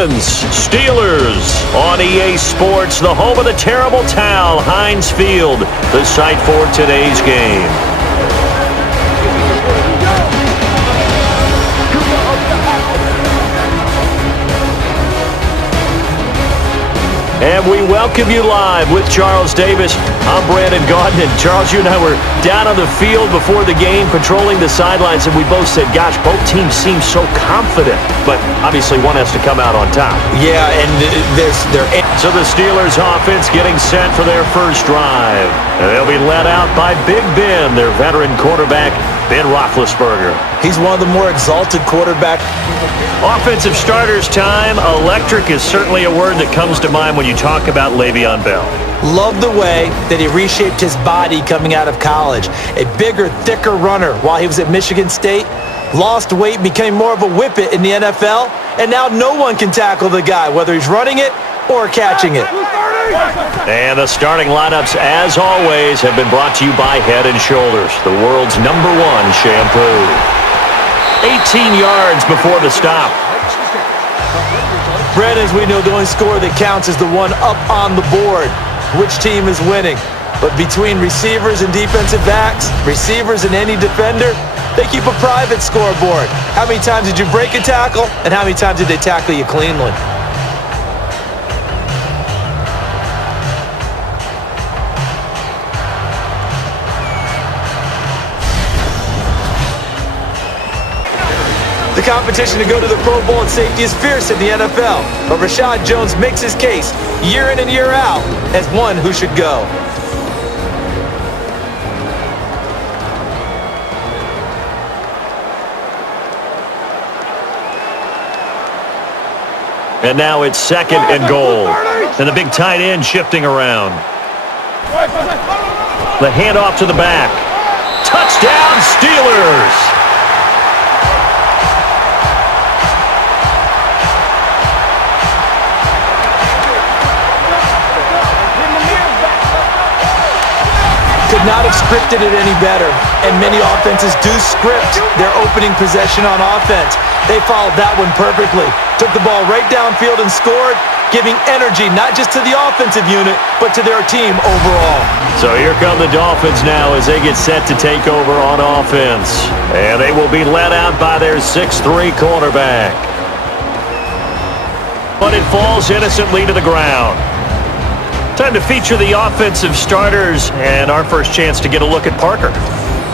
Dolphins, Steelers on EA Sports, the home of the terrible towel, Heinz Field, the site for today's game. And we welcome you live with Charles Davis. I'm Brandon Gaudin. And Charles, you and I were down on the field before the game, patrolling the sidelines, and we both said, gosh, both teams seem so confident. But obviously one has to come out on top. Yeah, and So the Steelers offense getting set for their first drive. And they'll be led out by Big Ben, their veteran quarterback, Ben Roethlisberger. He's one of the more exalted quarterbacks. Offensive starters time. Electric is certainly a word that comes to mind when you talk about Le'Veon Bell. Love the way that he reshaped his body coming out of college. A bigger, thicker runner while he was at Michigan State. Lost weight, became more of a whippet in the NFL. And now no one can tackle the guy, whether he's running it or catching it. And the starting lineups, as always, have been brought to you by Head & Shoulders, the world's #1 shampoo. 18 yards before the stop. Brandon, as we know, the only score that counts is the one up on the board. Which team is winning? But between receivers and defensive backs, receivers and any defender, they keep a private scoreboard. How many times did you break a tackle, and how many times did they tackle you cleanly? The competition to go to the Pro Bowl at safety is fierce in the NFL, but Rashad Jones makes his case year in and year out as one who should go. And now it's 2nd and goal. And the big tight end shifting around. The handoff to the back. Touchdown, Steelers! Could not have scripted it any better, and many offenses do script their opening possession on offense. They followed that one perfectly. Took the ball right downfield and scored, giving energy not just to the offensive unit, but to their team overall. So here come the Dolphins now as they get set to take over on offense. And they will be led out by their 6'3" quarterback. But it falls innocently to the ground. Time to feature the offensive starters, and our first chance to get a look at Parker.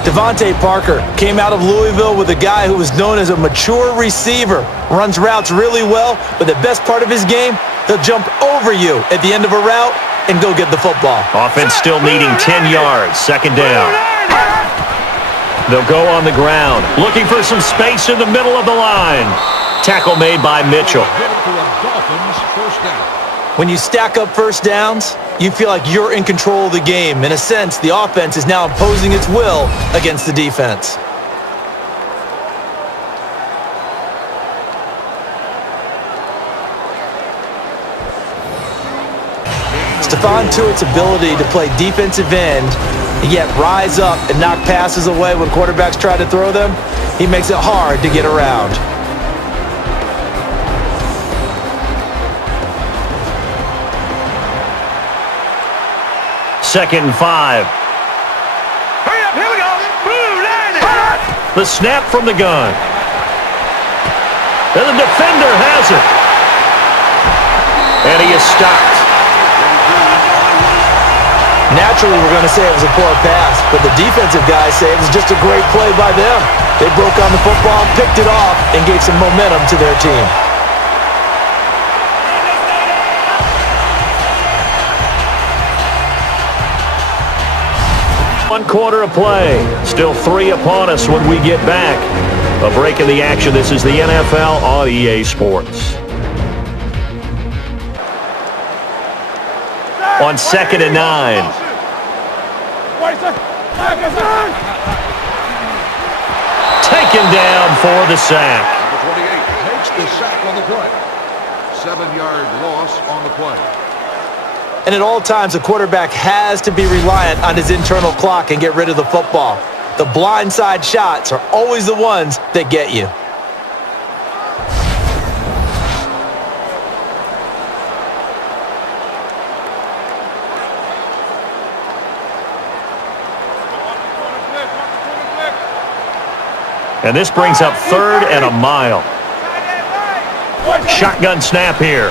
Devontae Parker came out of Louisville with a guy who was known as a mature receiver. Runs routes really well, but the best part of his game, he'll jump over you at the end of a route and go get the football. Offense still needing 10 yards, 2nd down. They'll go on the ground, looking for some space in the middle of the line. Tackle made by Mitchell. When you stack up first downs, you feel like you're in control of the game. In a sense, the offense is now imposing its will against the defense. Stephon Tuitt's ability to play defensive end and yet rise up and knock passes away when quarterbacks try to throw them, he makes it hard to get around. Second and 5. Hurry up, here we go. Blue line. The snap from the gun. And the defender has it. And he is stopped. Naturally, we're going to say it was a poor pass, but the defensive guys say it was just a great play by them. They broke on the football, picked it off, and gave some momentum to their team. One quarter of play. Still 3 upon us when we get back. A break in the action. This is the NFL on EA Sports. On 2nd and 9. Taken down for the sack. Number 28 takes the sack on the play. 7-yard loss on the play. And at all times, a quarterback has to be reliant on his internal clock and get rid of the football. The blindside shots are always the ones that get you. And this brings up 3rd and a mile. Shotgun snap here.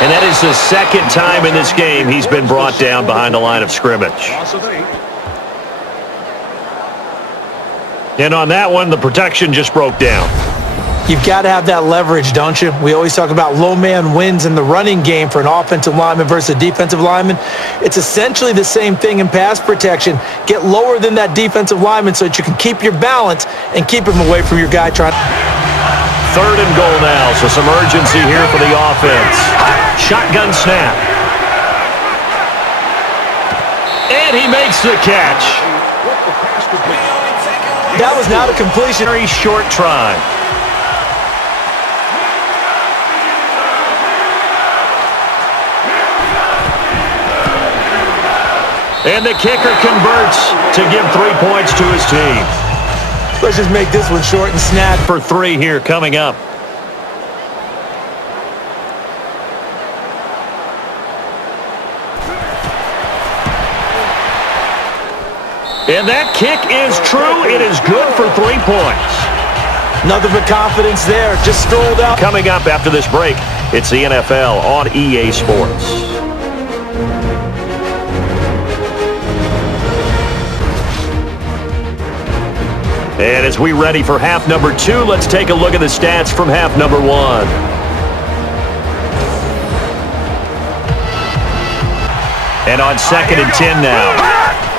And that is the 2nd time in this game he's been brought down behind the line of scrimmage. And on that one, the protection just broke down. You've got to have that leverage, don't you? We always talk about low man wins in the running game for an offensive lineman versus a defensive lineman. It's essentially the same thing in pass protection. Get lower than that defensive lineman so that you can keep your balance and keep him away from your guy trying. 3rd and goal now, so some urgency here for the offense. Shotgun snap. And he makes the catch. That was not a completion. Very short try. And the kicker converts to give 3 points to his team. Let's just make this one short and snap. For 3 here coming up. And that kick is true. It is good for 3 points. Nothing but confidence there. Just strolled out. Coming up after this break, it's the NFL on EA Sports. And as we ready for half number 2, let's take a look at the stats from half number 1. And on 2nd and 10 now.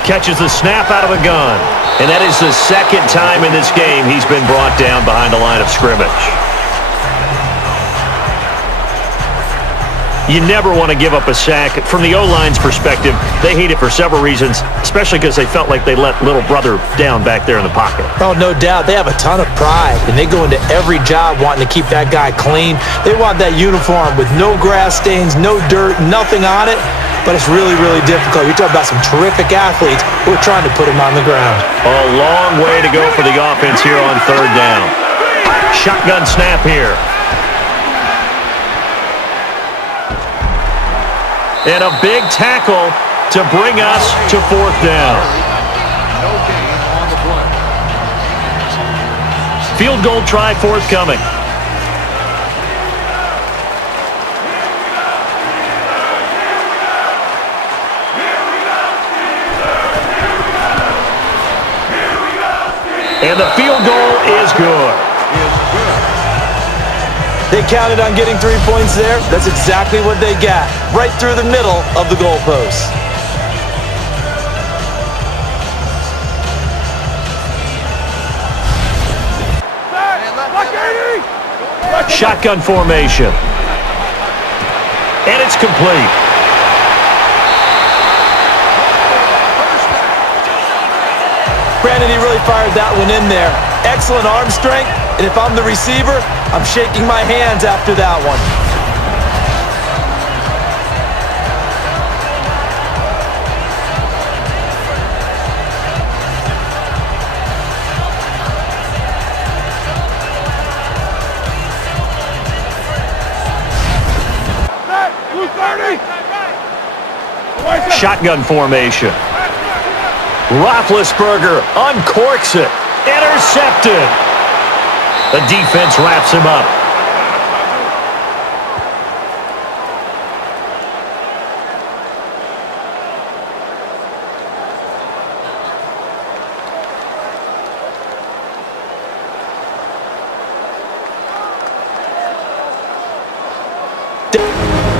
Catches the snap out of a gun. And that is the 2nd time in this game he's been brought down behind the line of scrimmage. You never want to give up a sack. From the O-line's perspective, they hate it for several reasons, especially because they felt like they let little brother down back there in the pocket. Oh, no doubt. They have a ton of pride, and they go into every job wanting to keep that guy clean. They want that uniform with no grass stains, no dirt, nothing on it, but it's really, really difficult. You're talking about some terrific athletes who are trying to put him on the ground. A long way to go for the offense here on 3rd down. Shotgun snap here. And a big tackle to bring us to 4th down. No gain on the play. Field goal try forthcoming. And the field goal is good. They counted on getting 3 points there. That's exactly what they got, right through the middle of the goalpost. Shotgun formation. And it's complete. Brandon, he really fired that one in there. Excellent arm strength, and if I'm the receiver, I'm shaking my hands after that one. Shotgun formation. Roethlisberger uncorks it. Intercepted. The defense wraps him up.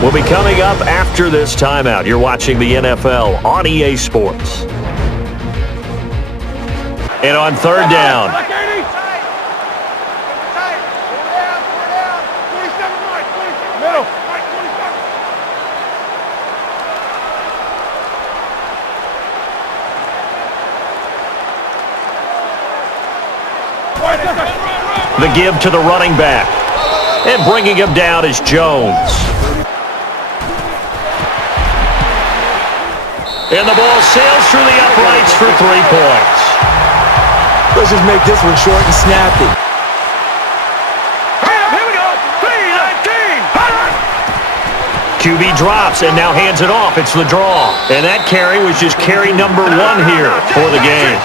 Will be coming up after this timeout. You're watching the NFL on EA Sports. And on 3rd down. The give to the running back. And bringing him down is Jones. And the ball sails through the uprights for 3 points. Let's just make this one short and snappy. Here we go. 3-19. QB drops and now hands it off. It's the draw. And that carry was just carry number 1 here for the game.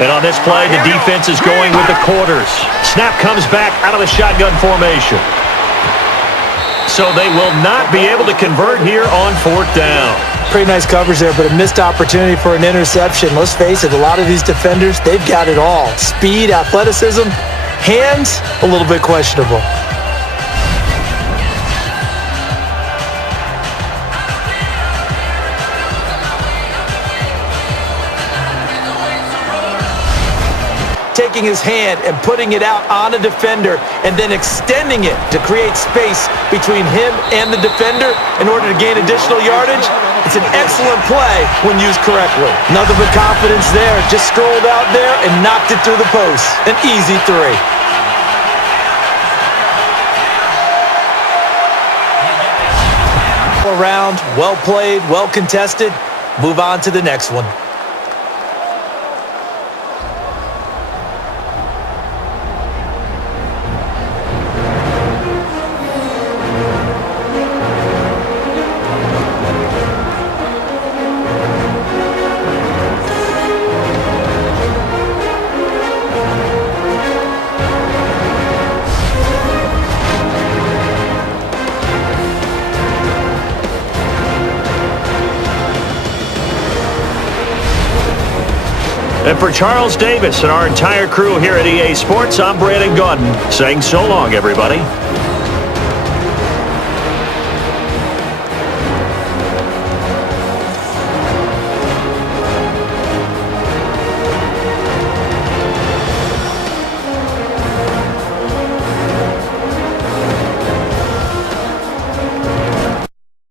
And on this play, the defense is going with the quarters. Snap comes back out of the shotgun formation. So they will not be able to convert here on 4th down. Pretty nice coverage there, but a missed opportunity for an interception. Let's face it, a lot of these defenders, they've got it all. Speed, athleticism, hands, a little bit questionable. Taking his hand and putting it out on a defender and then extending it to create space between him and the defender in order to gain additional yardage. It's an excellent play when used correctly. Nothing but confidence there. Just strolled out there and knocked it through the post. An easy 3. Around, well played, well contested. Move on to the next one. And for Charles Davis and our entire crew here at EA Sports, I'm Brandon Gaudin saying so long, everybody.